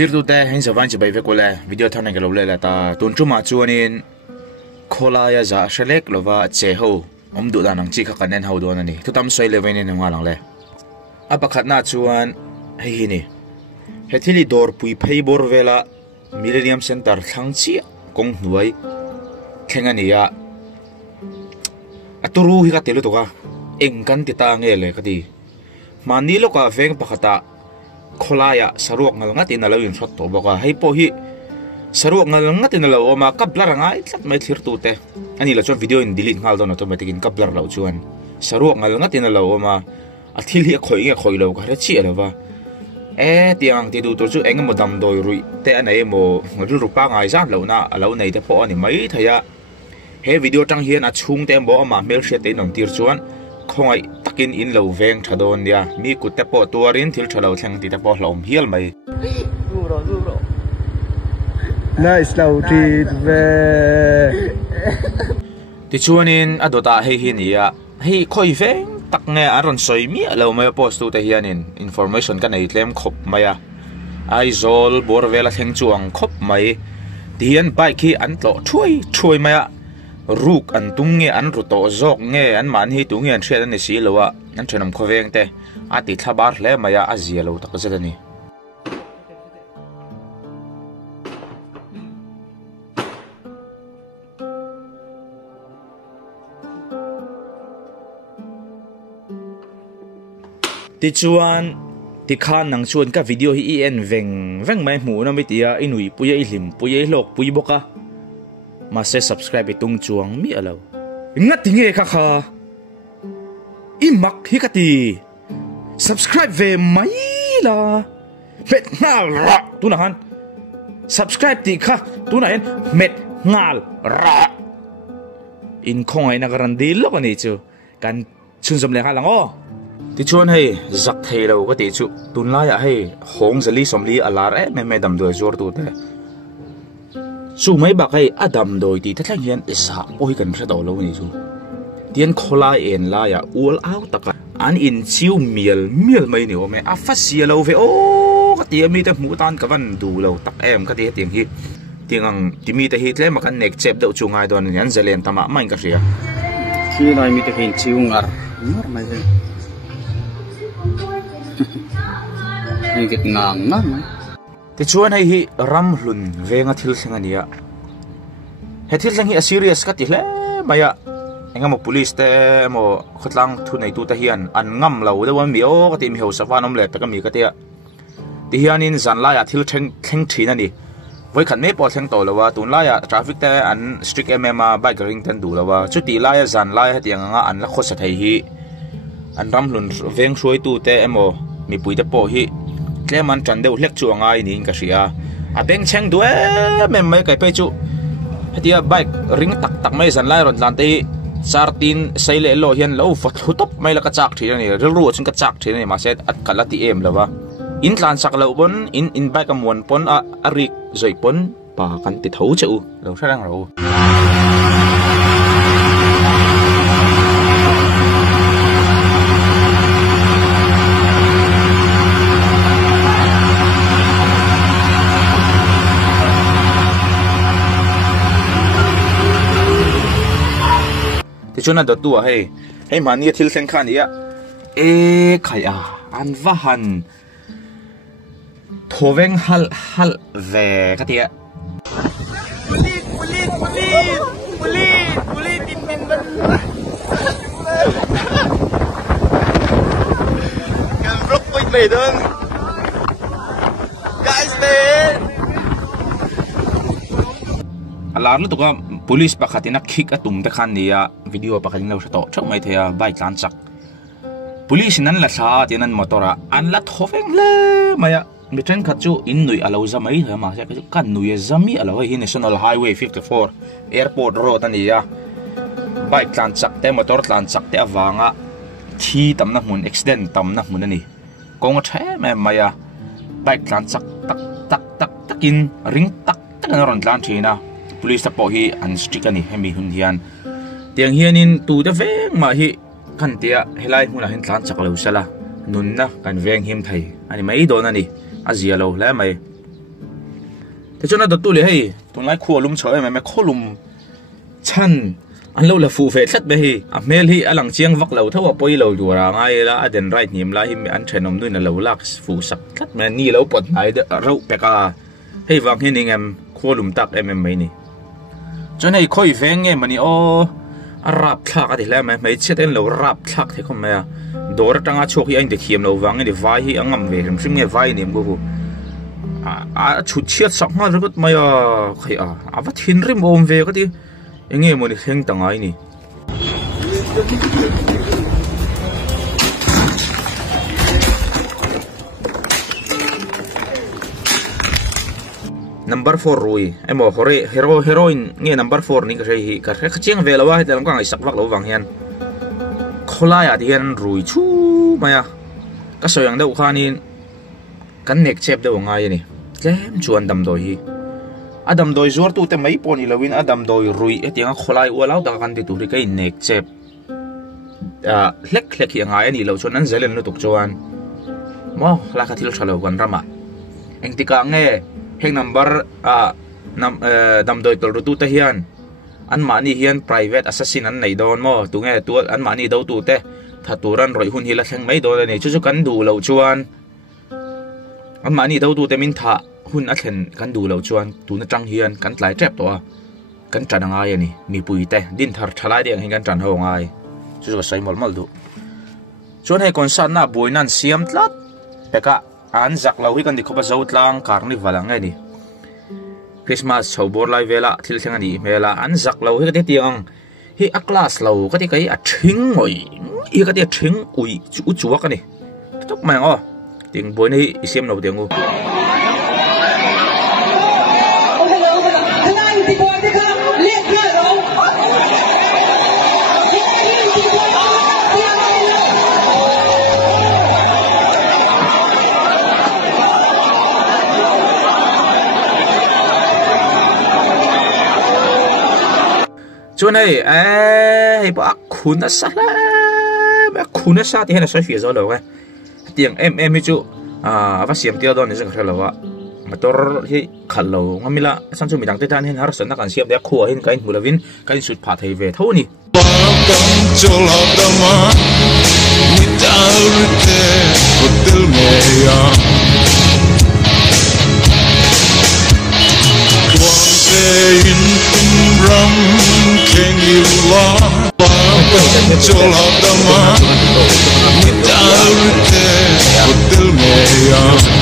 thlir tu te hin sawan chi bai ve ko le video thana ke lo le la ta tun chu ma chuanin khawlaiah za shalek lova che ho om du da nang chi kha kanen ho don ani tu tam soi le vein ni ngalang le apakhat na chuan hei hi ni hethili dor pui phei bor vela millennium center thlang chi kong hnuai thengania aturu hi ka telu to ka engkan ti ta nge le ka di mani lo ka veng pakhata khawlaiah saruak ngal ngatin alo in shot to boka hei po hi saruak ngal ngatin alo ma kablar nga itlat mai thlir tu te ani la chon video in delete ngal don automatic in kablar lo chuan saruak ngal ngatin alo ma athil hi khoi lo ka ra chi alawa tiang ti du to chu engam dam doi rui te anai mo ru rupa ngai zan lo na alo nei te po ani mai thaya he video tang hian a chung te bo ma mel she te nom tir chuan khongai takin in lo veng thadon dia mi kut te po tuarin thil thalo thleng ti te po hlom hial mai zuro nice lau ti ve ti chuanin adota hei hi nia hei khoi veng tak nge aron soi mi alo mai post tu te hianin information ka nei tlem khop maya ai zol bor vela theng chuang khop mai tian bike hi an tlo thui maya ruk an tung nge an ru to zok nge an man hi tu nge an thriat an si lowa an thenam khoveng te ati thabar hle maya azia lo tak zedani ti chuan ti khan nang chuan ka video hi en veng mai mu na mi tia inui puya ilim puya lok pui boka mahse subscribe tung chuang mi alo ngati nge kha imak hi kati subscribe ve mai la met ngal ra tu na han subscribe ti kha tu na en met ngal ra in khong ai na garan dil lo ani chu kan chun som le ha lang o ti chuan hei zak thei lo ka ti chu tun la ya hei hong zali somli alar me dam do zor tu te su mai ba kai adam doi ti thlang hian isa poi kan thra do lo ni chu tian khawlaiah en la ya ul out taka an in chiu miel mai ni o me a fa sia lo ve o ka ti mi te mu tan ka van du lo tak em ka ti tiang hi tiang ti mi te hi tle ma kan nek chep do chu ngai don yan zelen tama main ka ria chi nai mi te hin chiu ngar mai he ni get ngang na mai ti chuan hei hi ram hlun venga thil thengania he thil theng hi a serious ka ti hle maya engamo police te mo khotlang thu nei tu ta hian an ngam lo de wa mi o ka ti mi ho sawanom le peka mi ka te ti hianin zanla ya thil theng thina ni voi khan me po theng to lawa tun la ya traffic te an strict mm bike ring ten du lawa chu ti la ya zanla ya tiang nga an la kho sa thei hi an ram hlun veng shuai tu te emo mi pui te po hi tleman tran deuh hlek chuanga ini in ka ria a beng cheng du mem mai kai pe chu hetia bike ring tak mai zan lai ron tlan te sartin saile lo hian lo fat hutop mai la ka chak thina ni rel ru chung ka chak thina ni ma set at kalati em lawa in tlan sak lo bon in bike am won pon a rik zoi pon pa kan ti thau cheu lo tharang ro chuna do tu hei mani thil theng khan ya khaya an vahan thoveng hal ve ka tia pulit tin ban kan brok point mai don guys man alar lu to ka police pakhatina khik atum te khan nia video pakhatin lo to thok mai thea bike lan chak police nan la tha tinan motora an la thoveng le maya mi train khat chu in nui alo zamai ha ma se kan nui zami alo hi national highway 54 airport road ania bike lan chak te motor lan chak te awanga thi tamna mun accident tamna mun ani kong the me maya bike lan chak takin ring tak ron lan thina police ta po hi an strict ani hemi hun hian tiang hianin tu da veng ma hi kan tia helai huna hin tlan chak lo sala nun na kan veng him thai ani mai don ani azia lo la mai thế cho nên tôi lấy hay tôi lại khua lùm chơi mà khua lùm chân anh lâu là phụ phê thất bê à mel hi anh lăng chiang vắt lâu thâu à bôi lâu đùa ra ngay là anh right niệm lại hi anh chơi nôm nuôi là lâu lạc phụ sắc thất mà ni lâu bật này được râu bẹc à hay vang hi em khua lùm tắc em mấy nè cho nên khơi phê nghe mà ni ô rap thắc thì là mấy chết anh lâu rap thắc thì không mày đồ ra trang chọc hi anh được hiểm lâu vang anh được vai hi anh ngầm về xem nghe vai niệm cô chút chết sắc mà rất mày khai vắt hin rim ôm về cái gì anh nghe một cái hình tăng ai nè number 4 rồi em bảo heroin nghe number 4 này cái gì cái chiếng về là vậy thì làm cái sắc vắt lâu vàng hiền khawlaiah thì hiền rồi chú mày cái sợi yang đâu khai nên cái neck chép đâu ngay nè cái chuan đầm đôi hi Adam doi zuar tu te mai poni lovin Adam doi rui etiang khawlaiah walau ta kan ti tu ri kai nek chep lek hi ngai ani lo chon an zelen lo tuk chuan mo la ka thil thalo kan rama eng tika nge heng number dam doi tol tu te hian an mani hian private assassin an nei don mo tu nge tu an mani do tu te thaturan roi hun hi la thleng mai do ani chu kan du lo chuan an mani do tu te min tha hun a thlen kan du lo chuan tu na tang hian kan tlai trap to kan tran ngai ani mi pui te din thar thalai ding hin kan tran ho ngai chu sai mol du chuan he kon san na boinan siam tlat peka an zak lo hi kan di khopa zo tlang carnival angai ni Christmas chobor lai vela thil theng ani mela an zak lo hi ka ti tiang hi a class lo ka ti kai a thing ngoi hi ka ti thing ui chu chuak ani tok mai ngo ting boin hi isiam lo tiang u cho này ai bác khun đã sát bác khun đã sát thì hay là sai phía rồi đâu cái tiếng em ấy chú và xiêm tiêu đó này sẽ cái là mà tôi thì khẩn lâu ngắm mila sang chú mình đang tới than hen har sơn đã cần xiêm để khua hen cái mù lovin cái sụt phá thầy về thâu nè Can you love cho love the man without it, but